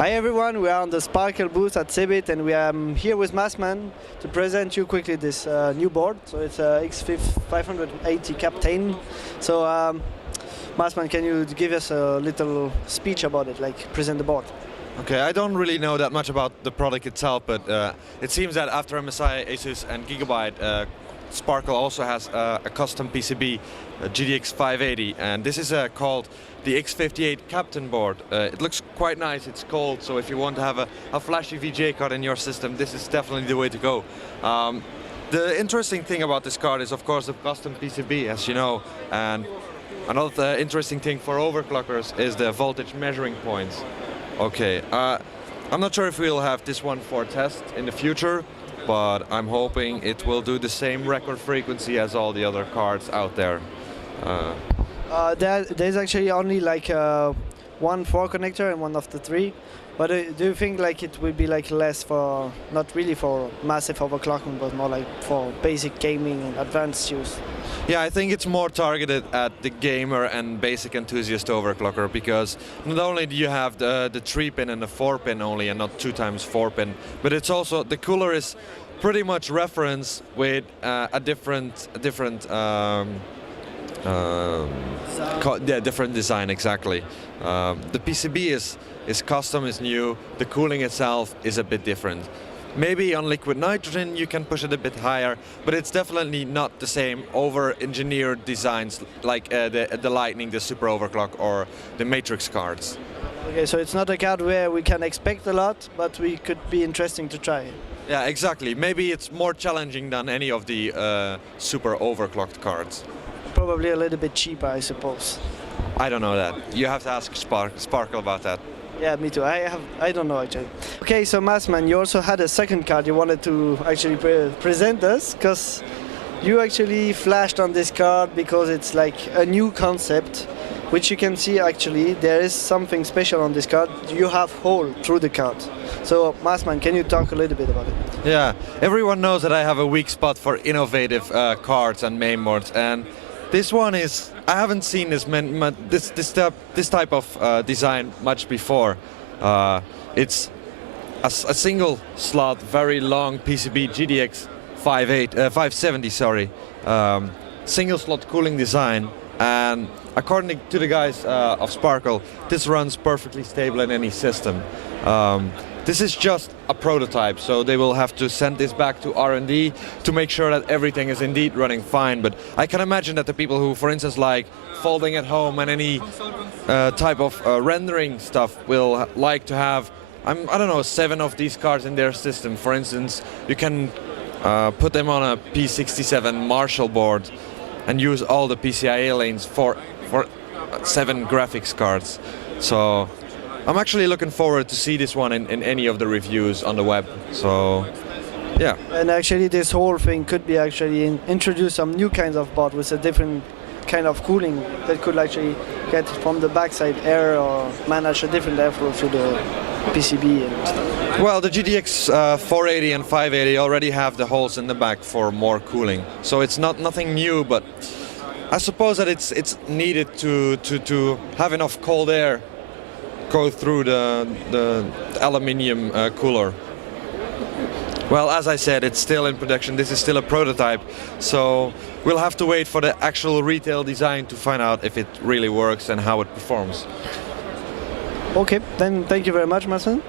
Hi everyone, we are on the Sparkle booth at Cebit and we are here with Massman to present you quickly this new board. So it's a GTX580 Captain. So Massman, can you give us a little speech about it, like present the board? Okay, I don't really know that much about the product itself, but it seems that after MSI, Asus and Gigabyte, Sparkle also has a custom PCB, GTX580, and this is called the X58 Captain board. It looks quite nice, it's cold, so if you want to have a flashy VGA card in your system, this is definitely the way to go. The interesting thing about this card is, of course, the custom PCB, as you know, and another interesting thing for overclockers is the voltage measuring points. Okay, I'm not sure if we'll have this one for test in the future, but I'm hoping it will do the same record frequency as all the other cards out there. There's actually only like one 4 connector and one of the 3. But do you think like it will be like less for, not really for massive overclocking, but more like for basic gaming and advanced use? Yeah, I think it's more targeted at the gamer and basic enthusiast overclocker, because not only do you have the 3-pin and the 4-pin only and not 2x 4-pin, but it's also, the cooler is pretty much reference with a different design, exactly. The PCB is custom, is new, the cooling itself is a bit different. Maybe on liquid nitrogen you can push it a bit higher, but it's definitely not the same over-engineered designs like the Lightning, the Super Overclock or the Matrix cards. Okay, so it's not a card where we can expect a lot, but we could be interesting to try. Yeah, exactly. Maybe it's more challenging than any of the Super Overclocked cards. Probably a little bit cheaper, I suppose. I don't know that. You have to ask Sparkle about that. Yeah, me too. I don't know actually. Okay, so Massman, you also had a second card you wanted to actually present us, because you actually flashed on this card because it's like a new concept, which you can see actually there is something special on this card. You have hole through the card. So Massman, can you talk a little bit about it? Yeah, everyone knows that I have a weak spot for innovative cards and mainboards, and this one is, I haven't seen this type of design much before. It's a single slot, very long PCB GTX570, sorry, single slot cooling design, and according to the guys of Sparkle, this runs perfectly stable in any system. This is just a prototype, so they will have to send this back to R&D to make sure that everything is indeed running fine. But I can imagine that the people who, for instance, like folding at home and any type of rendering stuff will like to have, I don't know, 7 of these cards in their system. For instance, you can put them on a P67 Marshal board and use all the PCIe lanes for 7 graphics cards. So I'm actually looking forward to see this one in any of the reviews on the web. So yeah. And actually this whole thing could be actually introduce some new kinds of board with a different kind of cooling that could actually get from the backside air or manage a different airflow through the PCB and stuff. Well, the GTX 480 and 580 already have the holes in the back for more cooling. So it's nothing new, but I suppose that it's needed to have enough cold air go through the aluminium cooler. Well, as I said, it's still in production. This is still a prototype, so we'll have to wait for the actual retail design to find out if it really works and how it performs. Okay, then thank you very much, Massman.